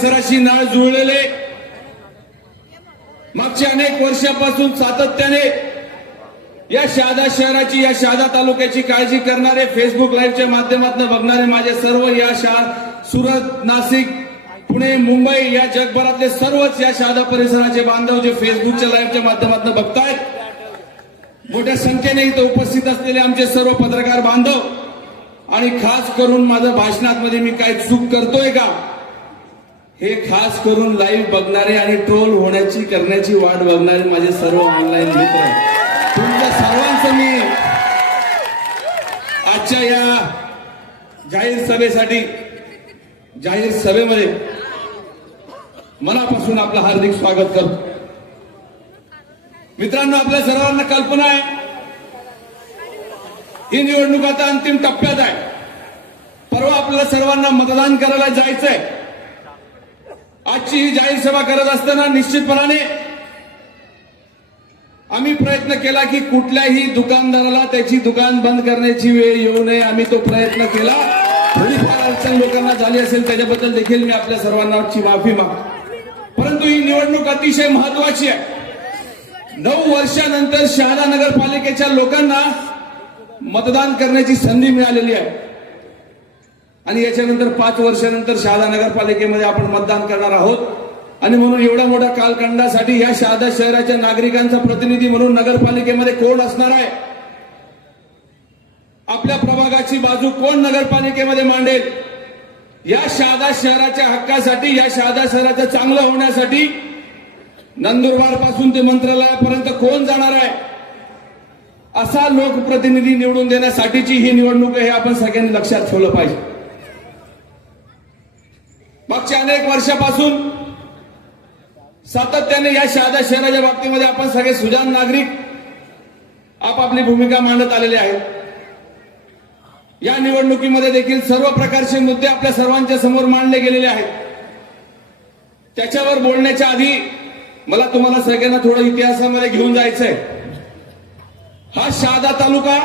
परिसराशी नाळ जुळलेले मागच्या अनेक वर्षापासून सातत्याने या शहादा शहराची या शहादा तालुक्याची काळजी करणारे फेसबुक लाईव्हच्या माध्यमातून बघणारे माझे सर्व या सुरत नाशिक पुणे मुंबई या जगभरातले सर्वच या शहादा परिसराचे बांधव जे फेसबुकच्या लाईव्हच्या माध्यमातून बघतायत मोठ्या संख्येने इथे उपस्थित असलेले आमचे सर्व पत्रकार बांधव आणि खास करून माझ्या भाषणात मी काय चूक करतोय का हे खास करून लाईव्ह बघणारे आणि ट्रोल होण्याची करण्याची वाट बघणारे माझे सर्व ऑनलाईन मित्र तुमच्या सर्वांचं मी आजच्या या जाहीर सभेमध्ये मनापासून आपलं हार्दिक स्वागत करतो। मित्रांनो, आपल्या सर्वांना कल्पना आहे ही निवडणूक आता अंतिम टप्प्यात आहे। परवा आपल्याला सर्वांना मतदान करायला जायचंय। आजची ही जाहीर सभा करत असताना निश्चितपणाने आम्ही प्रयत्न केला की कुठल्याही दुकानदाराला त्याची दुकान बंद करण्याची वेळ येऊ नये। आम्ही तो प्रयत्न केला। थोडीफार अडचण लोकांना झाली असेल त्याच्याबद्दल देखील मी आपल्या सर्वांची माफी मागतो। परंतु ही निवडणूक अतिशय महत्वाची आहे। 9 वर्षानंतर शहादा नगरपालिकेच्या लोकांना मतदान करण्याची संधी मिळालेली आहे आणि याच्यानंतर 5 वर्षानंतर शहादा नगरपालिकेमध्ये आपण मतदान करणार आहोत आणि म्हणून एवढ्या मोठ्या कालखंडासाठी या शहादा शहराच्या नागरिकांचा प्रतिनिधी म्हणून नगरपालिकेमध्ये कोण असणार आहे, आपल्या प्रभागाची बाजू कोण नगरपालिकेमध्ये मांडेल, या शहादा शहराच्या हक्कासाठी या शहादा शहराचं चांगलं होण्यासाठी नंदुरबार पासून ते मंत्रालयापर्यंत कोण जाणार आहे असा लोकप्रतिनिधी निवडून देण्यासाठीची ही निवडणूक आहे हे आपण सगळ्यांनी लक्षात ठेवलं पाहिजे। मागच्या अनेक वर्षापासून सातत्याने या शहादा शहराच्या बाबतीमध्ये आपण सगळे सुजाण नागरिक आपापली भूमिका मांडत आलेले आहेत। या निवडणुकीमध्ये देखील सर्व प्रकारचे मुद्दे आपल्या सर्वांच्या समोर मांडले गेलेले आहेत। त्याच्यावर बोलण्याच्या आधी मला तुम्हाला सगळ्यांना थोडं इतिहासामध्ये घेऊन जायचंय। हा शहादा तालुका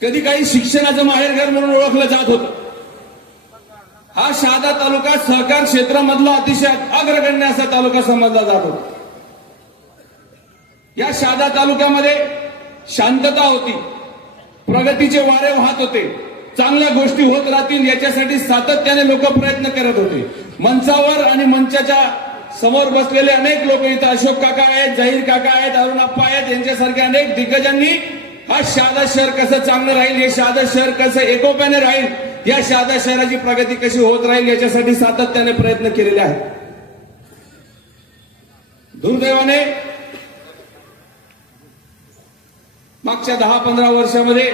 कधी काही शिक्षणाचं माहेरघर म्हणून ओळखलं जात होतं। हा शहादा तालुका सहकार क्षेत्रामधला अतिशय अग्रगण्य असा तालुका समजला जात होता। या शहादा तालुक्यामध्ये शांतता होती, प्रगतीचे वारे वाहत होते, चांगल्या गोष्टी होत राहतील याच्यासाठी सातत्याने लोक प्रयत्न करत होते। मंचावर आणि मंचाच्या समोर बसलेले अनेक लोक इथं अशोक काका आहेत, जाहीर काका आहेत, अरुण आप्पा आहेत, यांच्यासारख्या अनेक दिग्गजांनी हा शहादा शहर कसं चांगलं राहील, हे शहादा शहर कसं एकोप्याने राहील, या शहादा शहराची प्रगती कशी होत राहील याच्यासाठी सातत्याने प्रयत्न केलेले आहेत। दुर्दैवाने मागच्या 10-15 वर्षामध्ये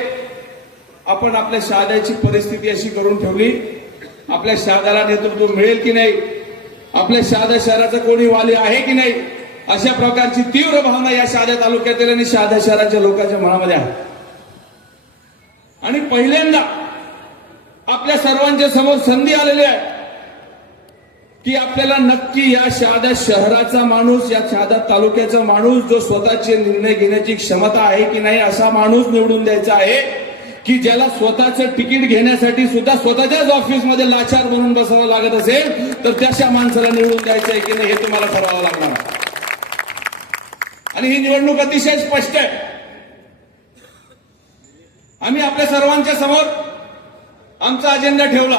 आपण आपल्या शहाद्याची परिस्थिती अशी करून ठेवली, आपल्या शहाद्याला नेतृत्व मिळेल की नाही, आपल्या शहादा शहराचा कोणी वाली आहे की नाही, अशा प्रकारची तीव्र भावना या शहादा तालुक्यातील आणि शहादा शहराच्या लोकांच्या मनामध्ये आहे। आणि पहिल्यांदा आपल्या सर्वांच्या समोर संधी आलेली आहे की आपल्याला नक्की या शहादा शहराचा माणूस, या शहादा तालुक्याचा माणूस जो स्वतःचे निर्णय घेण्याची क्षमता आहे की नाही असा माणूस निवडून द्यायचा आहे की ज्याला स्वतःचं तिकीट घेण्यासाठी सुद्धा स्वतःच्याच ऑफिसमध्ये लाचार बनून बसावं लागत असेल तर त्याच्या माणसाला निवडून द्यायचं आहे की नाही हे तुम्हाला ठरवावं लागणार। आणि ही निवडणूक अतिशय स्पष्ट आहे। आम्ही आपल्या सर्वांच्या समोर आमचा अजेंडा ठेवला।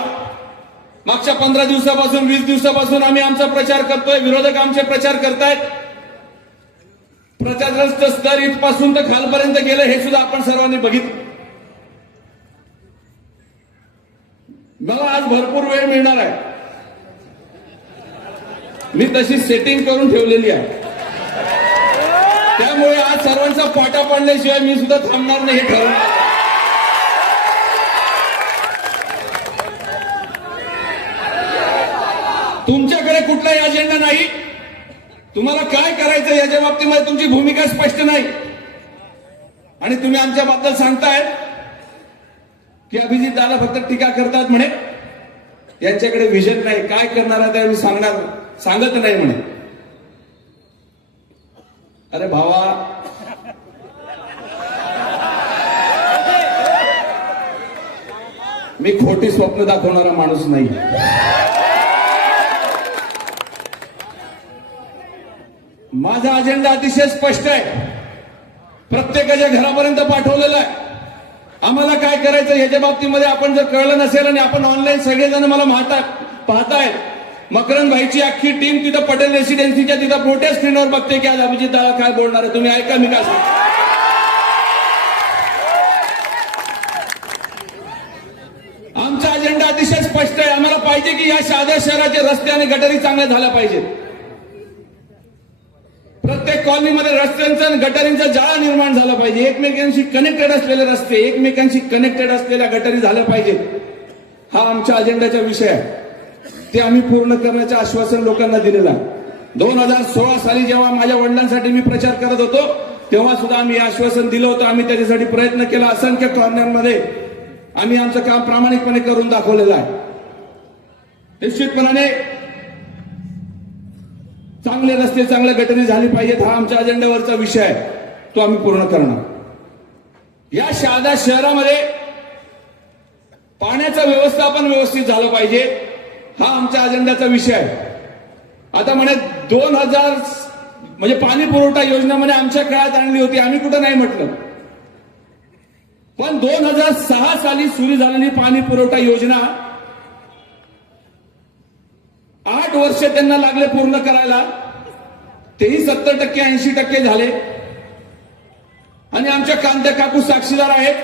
मागच्या 15 दिवसापासून 20 दिवसापासून आम्ही आमचा प्रचार करतोय, विरोधक आमचे प्रचार करतायत। प्रचाराचं स्तर इथपासून तर खालपर्यंत गेलं हे सुद्धा आपण सर्वांनी बघितलं। मला आज भरपूर वेळ मिळणार आहे, मी तशी सेटिंग करून ठेवलेली आहे, त्यामुळे आज सर्वांचा पाटा पडल्याशिवाय मी सुद्धा थांबणार नाही हे ठरवलं। तुमच्याकडे कुठलाही अजेंडा नाही, तुम्हाला काय करायचं याच्या बाबतीमध्ये तुमची भूमिका स्पष्ट नाही आणि तुम्ही आमच्याबद्दल सांगताय की अभिजित दादा फक्त टीका करतात म्हणे, यांच्याकडे विजन नाही, काय करणार आहे ते सांगत नाही म्हणे। अरे भावा, मी खोटी स्वप्न दाखवणारा माणूस नाही। माझा अजेंडा अतिशय स्पष्ट आहे, प्रत्येकाच्या घरापर्यंत पाठवलेला आहे. आम्हाला काय करायचं याच्या बाबतीमध्ये आपण जर कळलं नसेल आणि आपण ऑनलाईन सगळेजण मला पाहतायत, मकरंद भाईची अख्खी टीम तिथं पटेल रेसिडेन्सीच्या तिथं मोठ्या स्क्रीनवर बघते की आज अभिजित दादा काय बोलणार आहे. तुम्ही ऐका मी काय सांगतो. आमचा अजेंडा अतिशय स्पष्ट आहे. आम्हाला पाहिजे की या शहादा शहराचे रस्ते आणि गटारी चांगल्या झाल्या पाहिजेत. प्रत्येक कॉलनीमध्ये रस्त्यांचा आणि गटारींचा जाळा निर्माण झाला पाहिजे. एकमेकांशी कनेक्टेड असलेले रस्ते, एकमेकांशी कनेक्टेड असलेल्या गटारी झाल्या पाहिजेत. हा आमच्या अजेंडाचा विषय आहे. ते आम्ही पूर्ण करण्याचं आश्वासन लोकांना दिलेलं आहे. 2016 साली जेव्हा माझ्या वडिलांसाठी मी प्रचार करत होतो तेव्हा सुद्धा आम्ही आश्वासन दिलं होतं. आम्ही त्याच्यासाठी प्रयत्न केला. असंख्य कॉर्नरमध्ये आम्ही आमचं काम प्रामाणिकपणे करून दाखवलेलं आहे. निश्चितपणाने चांगले रस्ते, चांगल्या गटारी झाली पाहिजेत. हा आमच्या अजेंड्यावरचा विषय आहे, तो आम्ही पूर्ण करणार. या शहादा शहरामध्ये पाण्याचं व्यवस्थापन व्यवस्थित झालं पाहिजे. हा आमच्या अजेंड्याचा विषय आहे. आता म्हणे 2000 म्हणजे पाणी पुरवठा योजना म्हणे आमच्या काळात आणली होती. आम्ही कुठं नाही म्हटलं, पण 2006 साली सुरू झालेली पाणी पुरवठा योजना 8 वर्ष त्यांना लागले पूर्ण करायला. तेही 70% 80% झाले. आणि आमच्या कांत्या काकू साक्षीदार आहेत.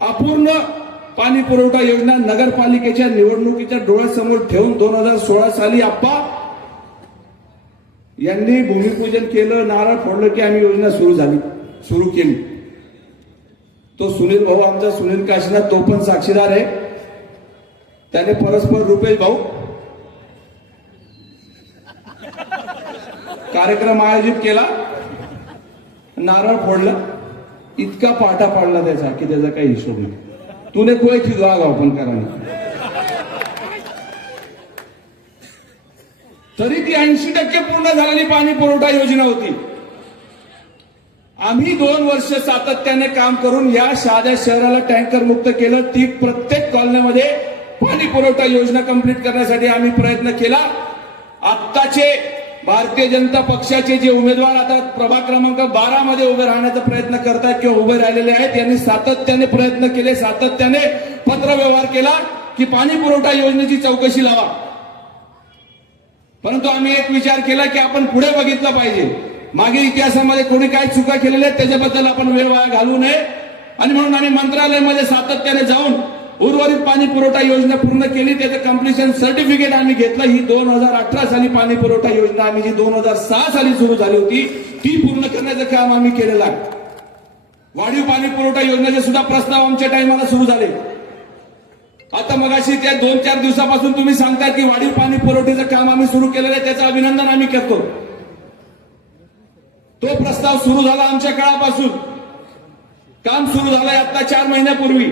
अपूर्ण पाणी पुरवठा योजना नगरपालिकेच्या निवडणुकीच्या डोळ्यासमोर ठेवून 2016 साली आप्पा यांनी भूमिपूजन केलं, नारळ फोडलं की आम्ही योजना सुरू केली. तो सुनील भाऊ, आमचा सुनील काशीनाथ, तो पण साक्षीदार आहे. त्याने परस्पर रुपेश भाऊ कार्यक्रम आयोजित केला, नारळ फोडला, इतका पाटा पाडला त्याचा की त्याचा काही हिशोब नाही. तूने कोई चीज वागाव पण करा. तरी ती 80% पूर्ण झालेली पाणी पुरवठा योजना होती. आम्ही 2 वर्ष सातत्याने काम करून या शहादा शहराला टँकर मुक्त केलं. ती प्रत्येक कॉलनीमध्ये पाणी पुरवठा योजना कंप्लीट करण्यासाठी आम्ही प्रयत्न केला. आत्ताचे भारतीय जनता पक्षाचे जे उमेदवार आता प्रभाग क्रमांक 12 मध्ये उभे राहण्याचा प्रयत्न करतात किंवा उभे राहिलेले आहेत, यांनी सातत्याने प्रयत्न केले, सातत्याने पत्रव्यवहार केला की पाणी पुरवठा योजनेची चौकशी लावा. परंतु आम्ही एक विचार केला की आपण पुढे बघितलं पाहिजे. मागे इतिहासामध्ये कोणी काय चुका केलेल्या आहेत त्याच्याबद्दल आपण वेळ वाया घालवू नये. आणि म्हणून आम्ही मंत्रालयामध्ये सातत्याने जाऊन उर्वरित पाणी पुरवठा योजना पूर्ण केली. त्याचं कम्प्लिशन सर्टिफिकेट आम्ही घेतलं. ही 2018 साली पाणी पुरवठा योजना आम्ही जी 2006 साली सुरू झाली होती ती पूर्ण करण्याचं काम आम्ही केलेलं आहे. वाढीव पाणी पुरवठा योजनेचे सुद्धा प्रस्ताव आमच्या टाइमाला सुरू झाले. आता मगाशी त्या 2-4 दिवसापासून तुम्ही सांगताय की वाढीव पाणी पुरवठ्याचं काम आम्ही सुरू केलेलं आहे, त्याचं अभिनंदन आम्ही करतो. तो प्रस्ताव सुरू झाला आमच्या काळापासून, काम सुरू झालंय आता 4 महिन्यापूर्वी.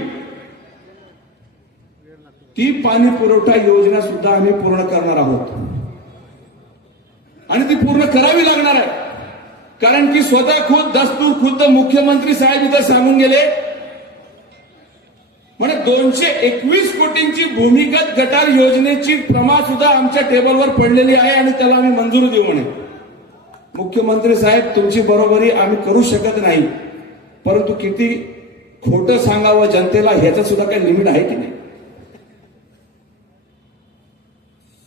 ती पाणी पुरवठा योजना सुद्धा आम्ही पूर्ण करणार आहोत आणि ती पूर्ण करावी लागणार आहे. कारण की स्वतः खुद्द मुख्यमंत्री साहेब इथं सांगून गेले म्हणे 221 कोटींची भूमिगत गटार योजनेची प्रमाण सुद्धा आमच्या टेबलवर पडलेली आहे आणि त्याला आम्ही मंजुरी देऊ म्हणे. मुख्यमंत्री साहेब, तुमची बरोबरी आम्ही करू शकत नाही, परंतु किती खोटं सांगावं जनतेला ह्याचं सुद्धा काही लिमिट आहे की नाही.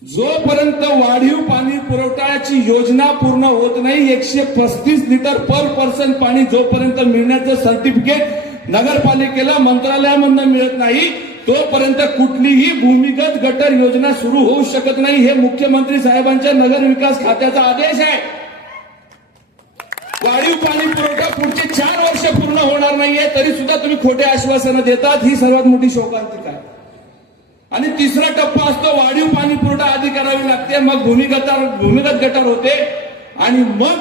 जोपर्यंत वाढीव पाणी पुरवठ्याची योजना पूर्ण होत नाही, 135 लिटर पर पर्सन पाणी जोपर्यंत मिळण्याचं सर्टिफिकेट नगरपालिकेला मंत्रालयामधून मिळत नाही, तोपर्यंत कुठलीही भूमिगत गटर योजना सुरू होऊ शकत नाही. हे मुख्यमंत्री साहेबांच्या नगर विकास खात्याचा आदेश आहे. वाढीव पाणी पुरवठा पुढचे 4 वर्ष पूर्ण होणार नाहीये तरी सुद्धा तुम्ही खोटे आश्वासनं देतात. ही सर्वात मोठी शोकांतिका आहे. आणि तिसरा टप्पा असतो वाढीव पाणी पुरवठा आधी करावी लागते, मग भूमिगत गटार होते आणि मग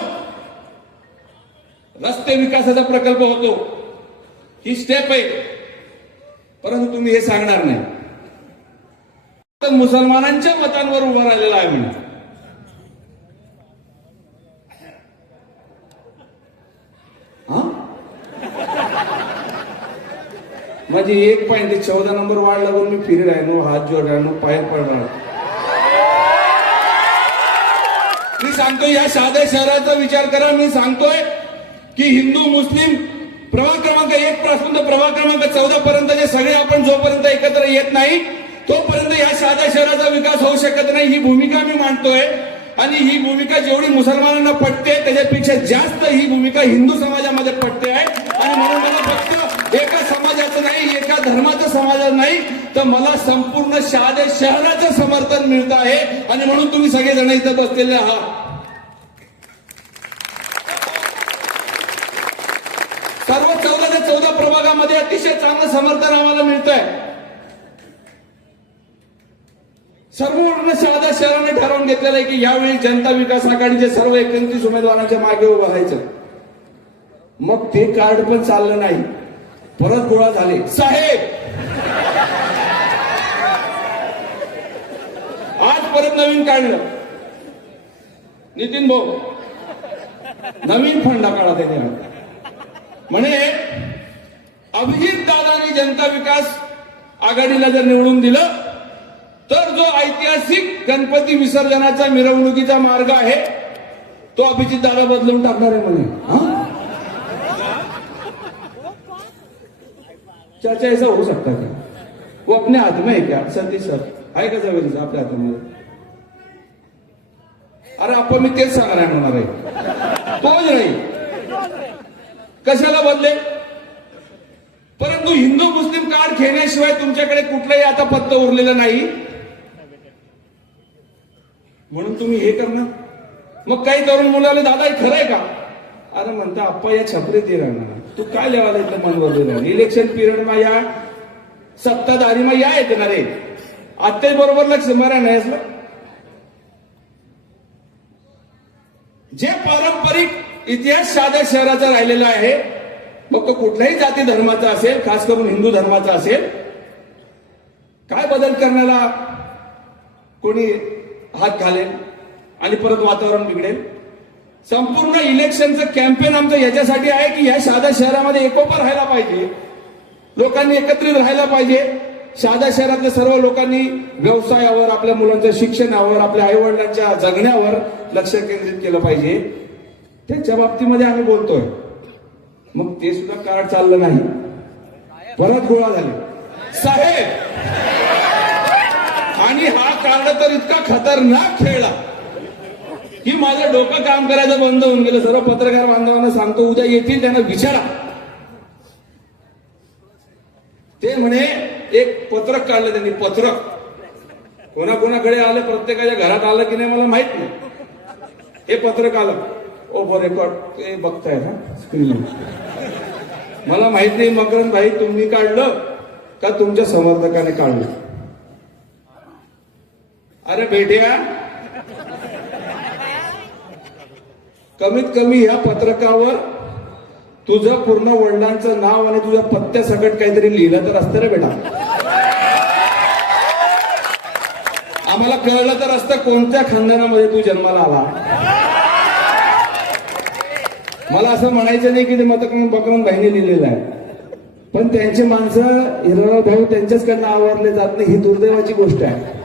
रस्ते विकासाचा प्रकल्प होतो. ही स्टेप आहे, परंतु तुम्ही हे सांगणार नाही. तर मुसलमानांच्या मतांवर उभा राहिलेला आहे म्हणजे. माझी 1 पॉइंट 14 नंबर वाढ लागून मी फिरी राहिलो, हात जोड राहिलो, पाय पड राहिलो. मी सांगतोय या शहादा शहराचा विचार करा. मी सांगतोय की हिंदू मुस्लिम प्रभाग क्रमांक 1 पासून तर प्रभाग क्रमांक 14 पर्यंत जे सगळे आपण जोपर्यंत एकत्र येत नाही तोपर्यंत या शहादा शहराचा विकास होऊ शकत नाही. ही भूमिका मी मांडतोय आणि ही भूमिका जेवढी मुसलमानांना पटते त्याच्यापेक्षा जास्त ही भूमिका हिंदू समाजामध्ये पटते आहे. आणि म्हणून मला फक्त एका समाजाचं नाही, एका धर्माचं समाजाचं नाही, तर मला संपूर्ण शहादा शहराचं समर्थन मिळत आहे. आणि म्हणून तुम्ही सगळेजण इथं बसलेले आहात. सर्व 14 ते 14 प्रभागामध्ये अतिशय चांगलं समर्थन आम्हाला मिळत आहे. सर्वपूर्ण शहादा शहराने ठरवून घेतलेलं आहे की यावेळी जनता विकास आघाडीचे सर्व 29 उमेदवारांच्या मागे उभं राहायचं. मग ते कार्ड पण चाललं नाही, परत गोळा झाले. साहेब आज परत नवीन काढलं. नितीन भाऊ नवीन फंडा काढा त्याने म्हणे अभिजित दादांनी जनता विकास आघाडीला जर निवडून दिलं तर जो ऐतिहासिक गणपती विसर्जनाचा मिरवणुकीचा मार्ग आहे तो अभिजित दादा बदलून टाकणार आहे म्हणे. चर्चा ऐसा हो सकता क्या? वो अपने हाथ में है क्या? सतीश सर आहे का जवळ आपल्या हातामध्ये? अरे आपण मी तेच सांगणार आहे म्हणणार आहे. तोच नाही कशाला बदले? परंतु हिंदू मुस्लिम कार्ड खेळण्याशिवाय तुमच्याकडे कुठलंही आता पत्ता उरलेलं नाही. म्हणून तुम्ही हे करणार. मग काही तरुण मुलाला दादा हे खरंय का? अरे म्हणता आप्पा या छपरीत ये राहणार. तू काय लेवाला इथलं मन वरलेलं? इलेक्शन पिरियड मा या सत्ताधारी मा या येते ना रे. आत्ताही बरोबर लक्ष मारा नाही असलं. जे पारंपरिक इतिहास शहादा शहराचा राहिलेला आहे मग तो कुठल्याही जाती धर्माचा असेल, खास करून हिंदू धर्माचा असेल, काय बदल करण्याला कोणी हात घालेल आणि परत वातावरण बिघडेल. संपूर्ण इलेक्शनचं कॅम्पेन आमचं याच्यासाठी आहे की या शहादा शहरामध्ये एकोपा राहायला पाहिजे, लोकांनी एकत्रित राहायला पाहिजे. शहादा शहरातल्या सर्व लोकांनी व्यवसायावर, आपल्या मुलांच्या शिक्षणावर, आपल्या आईवडिलांच्या जगण्यावर लक्ष केंद्रित केलं पाहिजे. त्याच्या बाबतीमध्ये आम्ही बोलतोय. मग ते सुद्धा कार्ड चाललं नाही, परत गोळा झाले. साहेब आणि हा कार्ड तर इतका खतरनाक खेळला की माझं डोकं काम करायचं बंद होऊन गेलं. सर्व पत्रकार बांधवांना सांगतो, उद्या येतील त्यांना विचारा. ते म्हणे एक पत्रक काढलं त्यांनी. पत्रक कोणाकोणाकडे आलं, प्रत्येकाच्या घरात आलं की नाही मला माहित नाही. हे पत्रक आलं. ओव्हर रेकॉर्ड ते बघताय ना स्क्रीन. मला माहित नाही मकरंद भाई तुम्ही काढलं का तुमच्या समर्थकाने काढलं. अरे बेट्या कमीत कमी या पत्रकावर तुझं पूर्ण वडिलांचं नाव आणि तुझ्या पत्त्यासकट काहीतरी लिहिलं तर असतं रे बेटा. आम्हाला कळलं तर असतं कोणत्या खानदानामध्ये तू जन्माला आला. मला असं म्हणायचं नाही की ते मकरंद भाईने लिहिलेलं आहे, पण त्यांची माणसं हिराराव भाऊ त्यांच्याचकडनं आवरले जात नाही, ही दुर्दैवाची गोष्ट आहे.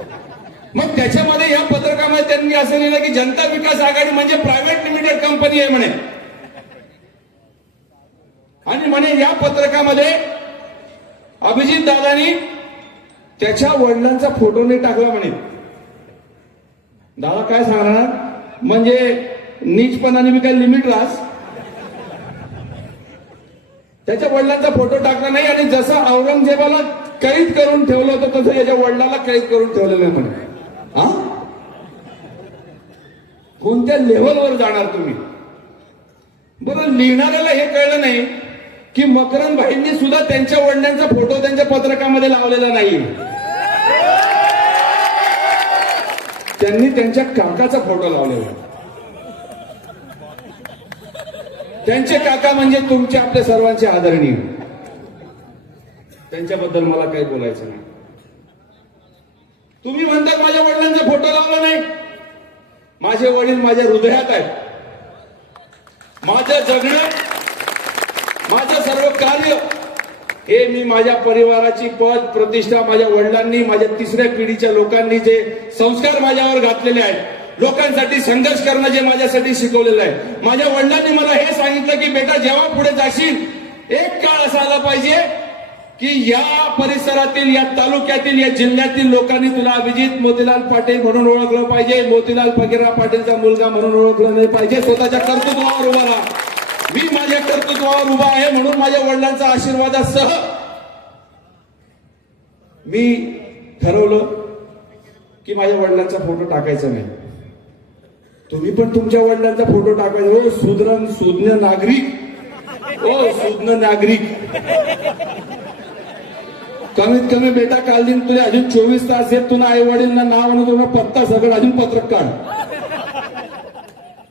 मग त्याच्यामध्ये या पत्रकामध्ये त्यांनी असं लिहिलं की जनता विकास आघाडी म्हणजे प्रायव्हेट लिमिटेड कंपनी आहे म्हणे. आणि म्हणे या पत्रकामध्ये अभिजित दादानी त्याच्या वडिलांचा फोटो नाही टाकला म्हणे. दादा काय सांगणार म्हणजे नीचपणाने मी काय लिमिट राहस. त्याच्या वडिलांचा फोटो टाकला नाही आणि जसं औरंगजेबाला कैद करून ठेवलं होतं तसं याच्या वडिलाला कैद करून ठेवलेलं आहे म्हणे. हा कोणत्या लेव्हलवर जाणार तुम्ही? बरं लिहिणाऱ्याला हे कळलं नाही की मकरंद भाईंनी सुद्धा त्यांच्या वडिलांचा फोटो त्यांच्या पत्रकामध्ये लावलेला नाही. त्यांनी त्यांच्या काकाचा फोटो लावलेला. त्यांचे काका म्हणजे तुमचे आपले सर्वांचे आदरणीय. त्यांच्याबद्दल मला काही बोलायचं नाही. तुम्ही म्हणतात माझ्या वडिलांचा फोटो लावला नाही. माझे वडील माझ्या हृदयात आहेत. माझं जगणं, माझं सर्व कार्य हे मी माझ्या परिवाराची पद प्रतिष्ठा, माझ्या वडिलांनी, माझ्या तिसऱ्या पिढीच्या लोकांनी जे संस्कार माझ्यावर घातलेले आहेत लोकांसाठी संघर्ष करणं जे माझ्यासाठी शिकवलेलं आहे. माझ्या वडिलांनी मला हे सांगितलं की बेटा जेव्हा पुढे जाशील एक काळ असा आला पाहिजे की या परिसरातील, या तालुक्यातील, या जिल्ह्यातील लोकांनी तुला अभिजित मोतीलाल पाटील म्हणून ओळखलं पाहिजे, मोतीलाल फकीरराव पाटीलचा मुलगा म्हणून ओळखलं नाही पाहिजे. स्वतःच्या कर्तृत्वावर उभा राहा. मी माझ्या कर्तृत्वावर उभा आहे म्हणून माझ्या वडिलांच्या आशीर्वादासह मी ठरवलं की माझ्या वडिलांचा फोटो टाकायचा नाही. तुम्ही पण तुमच्या वडिलांचा फोटो टाकायचा. ओ सुधरण सुज्ञ नागरिक, ओ सुज्ञ नागरिक, कमीत कमी बेटा काल दिन तुला अजून 24 तास आहेत. तुला आई वडीलना नाव आणि तुला पत्ता सगळं अजून पत्रक काढ,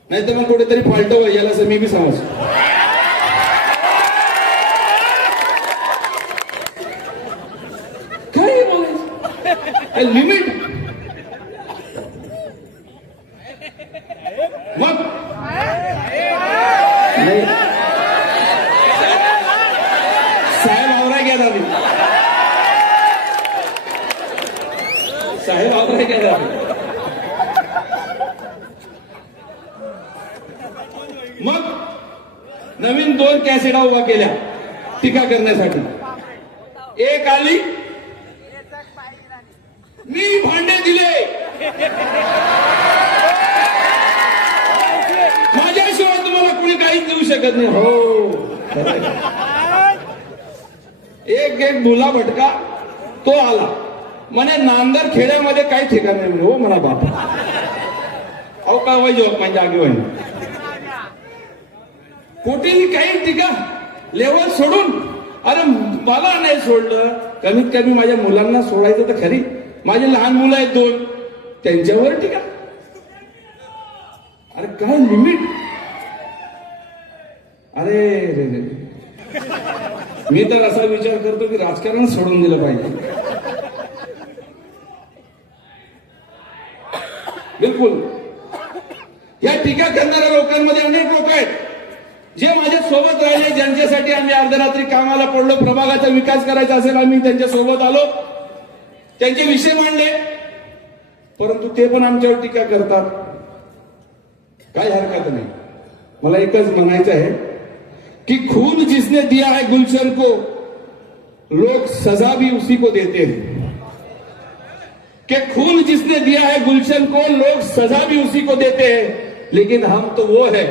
नाही तर मग कुठेतरी फालटो याला असं मी बी समज. काय बोलायचं लिमिट. मग साहेब आवरा घ्या दादी, साहेब आवरा घ्या दादी. मग नवीन 2 कॅसेटा उभा केल्या टीका करण्यासाठी. एक आली, मी भांडे दिले, माझ्याशिवाय तुम्हाला कुणी काहीच देऊ शकत नाही. हो, एक भुला भटका तो आला म्हणे नांदर खेड्यामध्ये काही ठिकाण नाही. हो म्हणा बाप, अहो काय वाईज माझ्या आगी वाई कुठेही काही टीका लेवल सोडून. अरे मला नाही सोडलं, कमीत कमी माझ्या मुलांना सोडायचं तर खरी. माझे लहान मुलं आहेत 2, त्यांच्यावर टीका. अरे काय लिमिट. अरे रे रे, मी तर असा विचार करतो की राजकारण सोडून दिलं पाहिजे. बिलकुल. या टीका करणाऱ्या लोकांमध्ये अनेक लोक आहेत जे माझ्या सोबत राहिले, ज्यांच्यासाठी आम्ही अर्धरात्री कामाला पडलो. प्रभागाचा विकास करायचा असेल आम्ही त्यांच्या सोबत आलो, त्यांचे विषय मांडले, परंतु ते पण आमच्यावर टीका करतात. काय हरकत नाही. मला एकच म्हणायचं आहे कि खून जिसने दिया है गुलशन को लोग सजा भी उसी को देते हैं. कि खून जिसने दिया है गुलशन को लोग सजा भी उसी को देते हैं, लेकिन हम तो वो है.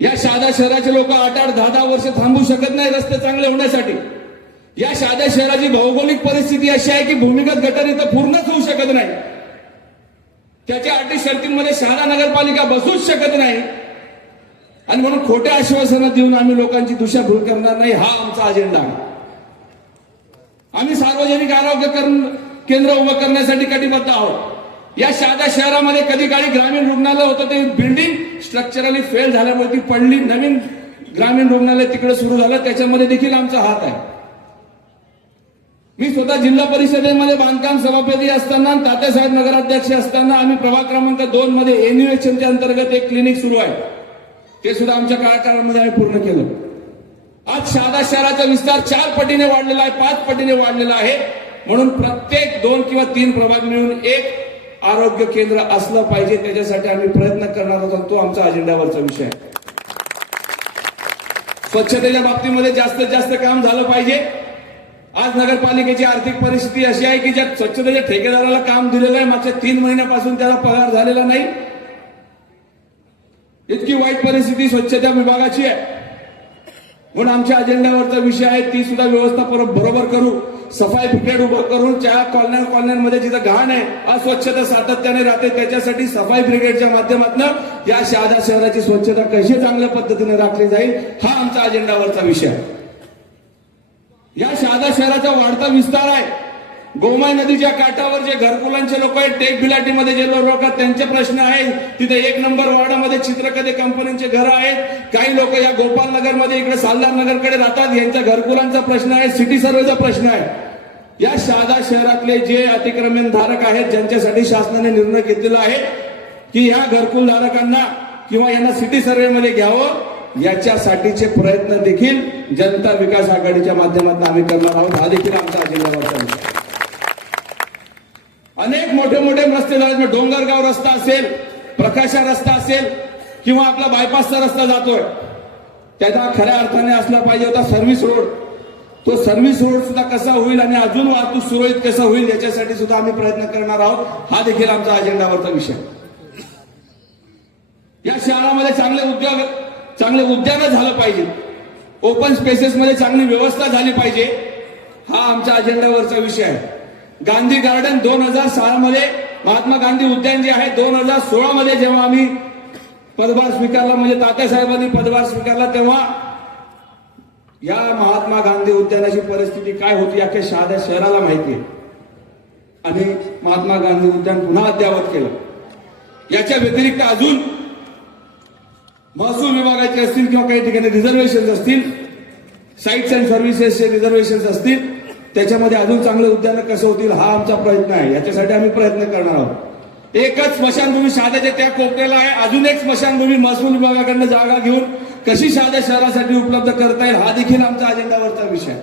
या शहादा शहराचे लोक 8-8, 10-10 वर्ष थांबू शकत नाही रस्ते चांगले होण्यासाठी. या शहादा शहराची भौगोलिक परिस्थिती अशी आहे की भूमिगत गटर इथं पूर्णच होऊ शकत नाही. त्याच्या अटी शर्तींमध्ये शहादा नगरपालिका बसूच शकत नाही. आणि म्हणून खोट्या आश्वासनं देऊन आम्ही लोकांची दिशाभूल करणार नाही, हा आमचा अजेंडा आहे. आम्ही सार्वजनिक आरोग्य केंद्र उभं करण्यासाठी कटिबद्ध आहोत. या शहादा शहरामध्ये कधी काळी ग्रामीण रुग्णालय होतं, ते बिल्डिंग स्ट्रक्चरली फेल झाल्यामुळे ती पडली. नवीन ग्रामीण रुग्णालय तिकडे सुरू झालं, त्याच्यामध्ये देखील आमचा हात आहे. मी स्वतः जिल्हा परिषदेमध्ये बांधकाम सभापती असताना, तात्यासाहेब नगराध्यक्ष असताना आम्ही प्रभाग क्रमांक 2 मध्ये एन्युएशनच्या अंतर्गत एक क्लिनिक सुरू आहे, ते सुद्धा आमच्या कार्यकाळामध्ये आम्ही पूर्ण केलं. आज शहादा शहराचा विस्तार 4 पटीने वाढलेला आहे, 5 पटीने वाढलेला आहे. म्हणून प्रत्येक 2 किंवा 3 प्रभाग मिळून एक आरोग्य केंद्र असलं पाहिजे, त्याच्यासाठी आम्ही प्रयत्न करणार आहोत. तो आमचा अजेंडावरचा विषय आहे. स्वच्छतेच्या बाबतीमध्ये जास्तीत जास्त काम झालं पाहिजे. आज नगरपालिकेची आर्थिक परिस्थिती अशी आहे की ज्या स्वच्छतेच्या ठेकेदाराला काम दिलेलं आहे, मागच्या 3 महिन्यापासून त्याला पगार झालेला नाही. इतकी वाईट परिस्थिती स्वच्छता विभागाची आहे. म्हणून आमच्या अजेंड्यावरचा विषय आहे, ती सुद्धा व्यवस्था बरोबर करू. सफाई ब्रिगेड उभं करून ज्या कॉलन्यांमध्ये जिथं घाण आहे, अस्वच्छता सातत्याने राहते, त्याच्यासाठी सफाई ब्रिगेडच्या माध्यमातून या शहादा शहराची स्वच्छता कशी चांगल्या पद्धतीने राखली जाईल, हा आमचा अजेंडावरचा विषय आहे. या शहादा शहराचा वाढता विस्तार आहे. गोमाई नदीच्या काठावर जे घरकुलांचे लोक आहेत, टेक बिलाटीमध्ये जे लोक आहेत, त्यांचे प्रश्न आहेत. तिथे 1 नंबर वॉर्डामध्ये चित्रकथे कंपनीचे घर आहेत. काही लोक या गोपालनगरमध्ये इकडे सालदार नगरकडे राहतात, यांच्या घरकुलांचा प्रश्न आहे, सिटी सर्वेचा प्रश्न आहे. या शहादा शहरातले जे अतिक्रमण धारक आहेत, ज्यांच्यासाठी शासनाने निर्णय घेतलेला आहे की या घरकुल धारकांना किंवा यांना सिटी सर्वेमध्ये घ्यावं, याच्यासाठीचे प्रयत्न देखील जनता विकास आघाडीच्या माध्यमातून आम्ही करणार आहोत. हा देखील आमचा अजेंडावरचा विषय. अनेक मोठे मोठे रस्ते झाले, डोंगरगाव रस्ता असेल, प्रकाशा रस्ता असेल किंवा आपला बायपासचा रस्ता जातोय, त्याचा खऱ्या अर्थाने असला पाहिजे होता सर्व्हिस रोड. तो सर्व्हिस रोड सुद्धा कसा होईल आणि अजून वाहतूक सुरळीत कसं होईल याच्यासाठी सुद्धा आम्ही प्रयत्न करणार आहोत. हा देखील आमचा अजेंडावरचा विषय. या शहरामध्ये चांगले उद्यानं झालं पाहिजे, ओपन स्पेसेसमध्ये चांगली व्यवस्था झाली पाहिजे. हा आमच्या अजेंडावरचा विषय आहे. गांधी गार्डन 2006 मध्ये, महात्मा गांधी उद्यान जे आहे 2016 मध्ये जेव्हा आम्ही पदभार स्वीकारला, म्हणजे तात्यासाहेबांनी पदभार स्वीकारला, तेव्हा या महात्मा गांधी उद्यानाची परिस्थिती काय होती अख्ख्या शहराला माहिती आहे. आणि महात्मा गांधी उद्यान पुन्हा अद्यावत केलं. याच्या व्यतिरिक्त अजून महसूल विभागाचे असतील किंवा काही ठिकाणी रिझर्वेशन असतील, साईट्स अँड सर्व्हिसेसचे रिझर्वेशन असतील, त्याच्यामध्ये अजून चांगले उद्यानं कसं होतील हा आमचा प्रयत्न आहे. याच्यासाठी आम्ही प्रयत्न करणार आहोत. एकच स्मशानभूमी शहाद्याच्या त्या कोपऱ्याला आहे, अजून एक स्मशानभूमी महसूल विभागाकडनं जागा घेऊन कशी शहादा शहरासाठी उपलब्ध करता येईल हा देखील आमचा अजेंडावरचा विषय आहे.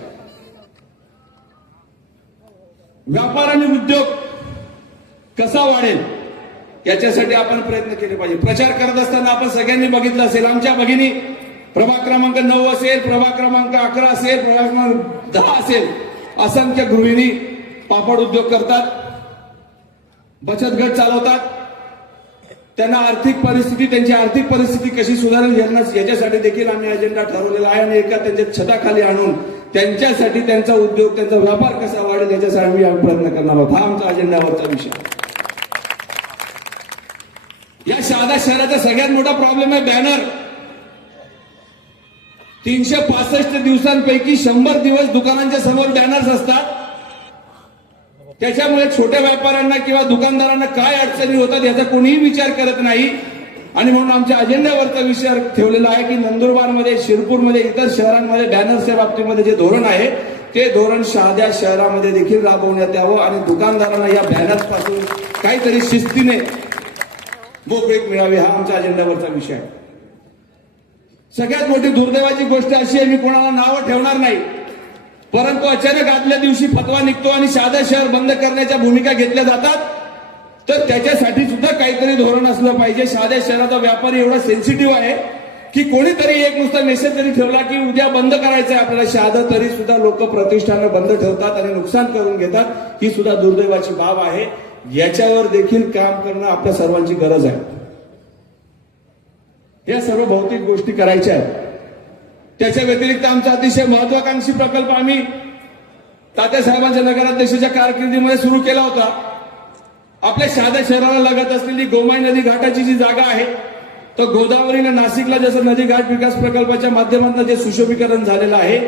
व्यापार आणि उद्योग कसा वाढेल याच्यासाठी आपण प्रयत्न केले पाहिजे. प्रचार करत असताना आपण सगळ्यांनी बघितलं असेल, आमच्या भगिनी प्रभाग क्रमांक 9 असेल, प्रभाग क्रमांक 11 असेल, प्रभाग क्रमांक 10 असेल, असंख्य गृहिणी पापड उद्योग करतात, बचत गट चालवतात. त्यांची आर्थिक परिस्थिती कशी सुधारेल याच्यासाठी देखील आम्ही अजेंडा ठरवलेला आहे. आणि एका त्यांच्या छताखाली आणून त्यांच्यासाठी त्यांचा उद्योग, त्यांचा व्यापार कसा वाढेल याच्यासाठी आम्ही प्रयत्न करणार आहोत. हा आमचा अजेंडावरचा विषय. या शहादा शहराचा सगळ्यात मोठा प्रॉब्लेम आहे बॅनर. 365 दिवसांपैकी 100 दिवस दुकानांच्या समोर बॅनर्स असतात. त्याच्यामुळे छोट्या व्यापाऱ्यांना किंवा दुकानदारांना काय अडचणी होतात याचा कोणीही विचार करत नाही. आणि म्हणून आमच्या अजेंड्यावरचा विषय ठेवलेला आहे की नंदुरबारमध्ये, शिरपूरमध्ये, इतर शहरांमध्ये बॅनर्सच्या बाबतीमध्ये जे धोरण आहे ते धोरण शहादा शहरामध्ये देखील राबवण्यात यावं आणि दुकानदारांना या बॅनर्स पासून काहीतरी शिस्तीने मोकळीक मिळावी. हा आमच्या अजेंड्यावरचा विषय आहे. सगळ्यात मोठी दुर्दैवाची गोष्ट अशी आहे, मी कोणाला नावं ठेवणार नाही, परंतु अचानक आदल्या दिवशी फतवा निघतो आणि शहादा शहर बंद करण्याच्या भूमिका घेतल्या जातात. तर त्याच्यासाठी सुद्धा काहीतरी धोरण असलं पाहिजे. शहादा शहराचा व्यापारी एवढा सेन्सिटिव्ह आहे की कोणीतरी एक नुसता मेसेज जरी ठेवला की उद्या बंद करायचं आहे आपल्याला शहादा, तरी सुद्धा लोक प्रतिष्ठानं बंद ठेवतात आणि नुकसान करून घेतात. ही सुद्धा दुर्दैवाची बाब आहे. याच्यावर देखील काम करणं आपल्या सर्वांची गरज आहे. या सर्व भौतिक गोष्टी करायच्या आहेत. त्याच्या व्यतिरिक्त आमचा अतिशय महत्वाकांक्षी प्रकल्प आम्ही तात्यासाहेबांच्या नगराध्यक्षाच्या कारकिर्दीमध्ये सुरू केला होता. आपल्या शहादा शहराला लागत असलेली गोमाई नदी घाटाची जी जागा आहे, तर गोदावरीने नाशिकला जसं नदी घाट विकास प्रकल्पाच्या माध्यमातून जे सुशोभीकरण झालेलं आहे,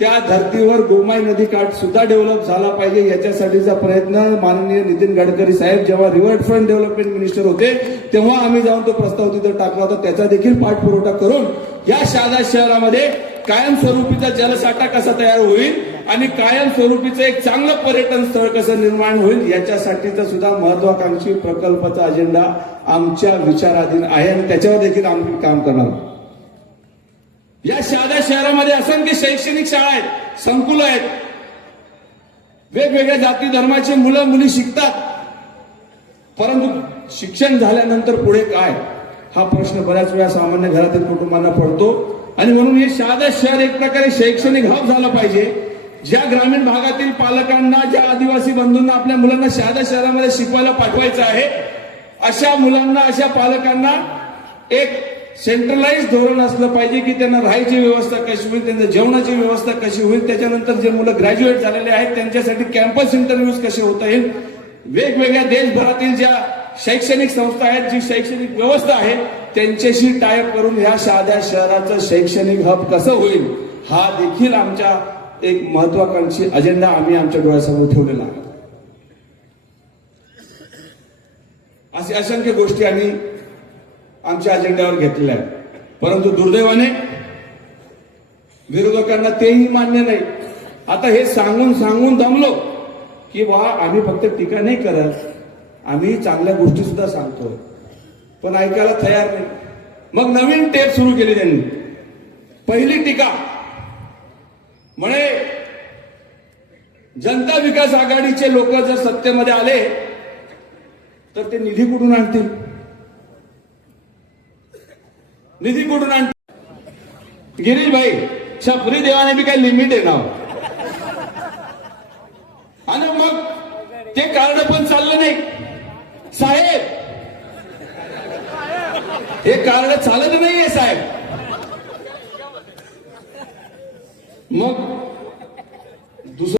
त्या धर्तीवर गोमाई नदी काठ सुद्धा डेव्हलप झाला पाहिजे याच्यासाठीचा प्रयत्न माननीय नितीन गडकरी साहेब जेव्हा रिव्हरफ्रंट डेव्हलपमेंट मिनिस्टर होते तेव्हा आम्ही जाऊन तो प्रस्ताव तिथे टाकला होता. त्याचा देखील पाठपुरवठा करून या शहादा शहरामध्ये कायमस्वरूपीचा जलसाठा कसा तयार होईल आणि कायमस्वरूपीचं एक चांगलं पर्यटन स्थळ कसं निर्माण होईल याच्यासाठीचा सुद्धा महत्वाकांक्षी प्रकल्पाचा अजेंडा आमच्या विचाराधीन आहे आणि त्याच्यावर देखील आम्ही काम करणार आहोत. या शहादा शहरामध्ये असंख्य शैक्षणिक शाळा आहेत, संकुल आहेत, वेगवेगळ्या जाती धर्माचे मुलं मुली शिकतात. परंतु शिक्षण झाल्यानंतर पुढे काय हा प्रश्न बऱ्याच वेळा सामान्य घरातील कुटुंबांना पडतो. आणि म्हणून हे शहादा शहर एक प्रकारे शैक्षणिक हब झालं पाहिजे. ज्या ग्रामीण भागातील पालकांना, ज्या आदिवासी बंधूंना आपल्या मुलांना शहादा शहरामध्ये शिकवायला पाठवायचं आहे, अशा मुलांना, अशा पालकांना एक सेंट्रलाइज धोरण असलं पाहिजे की त्यांना राहायची व्यवस्था कशी होईल, त्यांच्या जेवणाची व्यवस्था कशी होईल, त्याच्यानंतर जे मुलं ग्रॅज्युएट झालेले आहेत त्यांच्यासाठी कॅम्पस इंटरव्ह्यूज कसे होता येईल, वेगवेगळ्या देशभरातील ज्या शैक्षणिक संस्था आहेत, जी शैक्षणिक व्यवस्था आहे त्यांच्याशी टायअप करून ह्या शहादा शहराचं शैक्षणिक हब कसं होईल हा देखील आमच्या एक महत्वाकांक्षी अजेंडा आम्ही आमच्या डोळ्यासमोर ठेवलेला आहे. असे असंख्य गोष्टी आम्ही आमच्या अजेंड्यावर घेतलेल्या आहेत. परंतु दुर्दैवाने विरोधकांना तेही मान्य नाही. आता हे सांगून सांगून दमलो की वा आम्ही फक्त टीका नाही करत, आम्ही चांगल्या गोष्टी सुद्धा सांगतोय, पण ऐकायला तयार नाही. मग नवीन टेप सुरू केली त्यांनी. पहिली टीका म्हणे जनता विकास आघाडीचे लोक जर सत्तेमध्ये आले तर ते निधी कुठून आणतील? निधी कुठून आणतील? गिरीश भाई, छपरी देवाने बी काही लिमिट आहे ना. आणि मग ते कार्ड पण चाललं नाही साहेब. हे कार्ड चालत नाहीये साहेब. मग